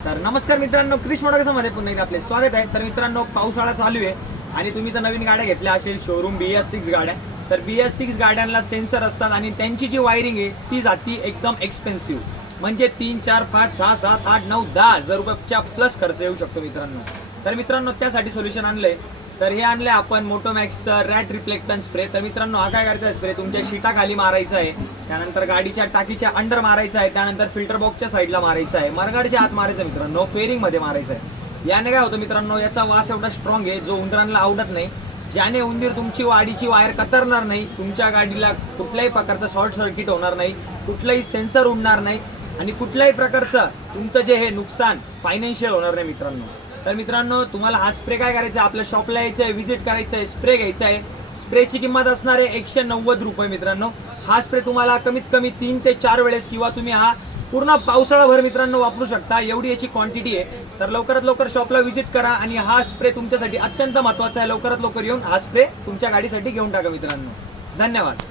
तर नमस्कार मित्रांनो, क्रिश मोटर्समध्ये पुन्हा एकदा आपले स्वागत आहे। तर मित्रांनो, पावसाळा चालू आहे आणि तुम्ही तर नवीन गाड्या घेतल्या असेल शोरूम BS6 गाड्या। तर BS6 गाड्यांना सेन्सर असतात आणि त्यांची जी वायरिंग आहे ती जाती एकदम एक्सपेन्सिव्ह, म्हणजे 3, 4, 5, 6, 7, 8, 9, 10 हजार रुपयाच्या प्लस खर्च येऊ शकतो मित्रांनो। तर मित्रांनो, त्यासाठी सोल्युशन आणलंय। तर हे आणले आपण मोटोमॅक्सचं रॅट रिफ्लेक्टन स्प्रे। तर मित्रांनो, हा काय करायचा स्प्रे तुमच्या शीटा खाली मारायचा आहे, त्यानंतर गाडीच्या टाकीच्या अंडर मारायचा आहे, त्यानंतर फिल्टर बॉक्सच्या साईडला मारायचा आहे, मरगाडीच्या आत मारायचा मित्रांनो, फेरिंग मध्ये मारायचा आहे। याने काय होतं मित्रांनो, याचा वास एवढा स्ट्रॉंग आहे जो उंदरांना आवडत नाही, ज्याने उंदीर तुमची वाडीची वायर कतरणार नाही, तुमच्या गाडीला कुठल्याही प्रकारचं शॉर्ट सर्किट होणार नाही, कुठलाही सेन्सर उडणार नाही आणि कुठल्याही प्रकारचं तुमचं जे हे नुकसान फायनान्शियल होणार नाही मित्रांनो। तर मित्रांनो, तुम्हाला हा स्प्रे काय करायचा, आपल्या शॉपला यायचं आहे, व्हिजिट करायचं आहे, स्प्रे घ्यायचा आहे। स्प्रेची किंमत असणार आहे 190 रुपये मित्रांनो। हा स्प्रे तुम्हाला कमीत कमी 3 ते 4 वेळेस किंवा तुम्ही हा पूर्ण पावसाळाभर मित्रांनो वापरू शकता, एवढी याची क्वांटिटी आहे। तर लवकरात लवकर शॉपला व्हिजिट करा आणि हा स्प्रे तुमच्यासाठी अत्यंत महत्त्वाचा आहे। लवकरात लवकर येऊन हा स्प्रे तुमच्या गाडीसाठी घेऊन टाका मित्रांनो। धन्यवाद।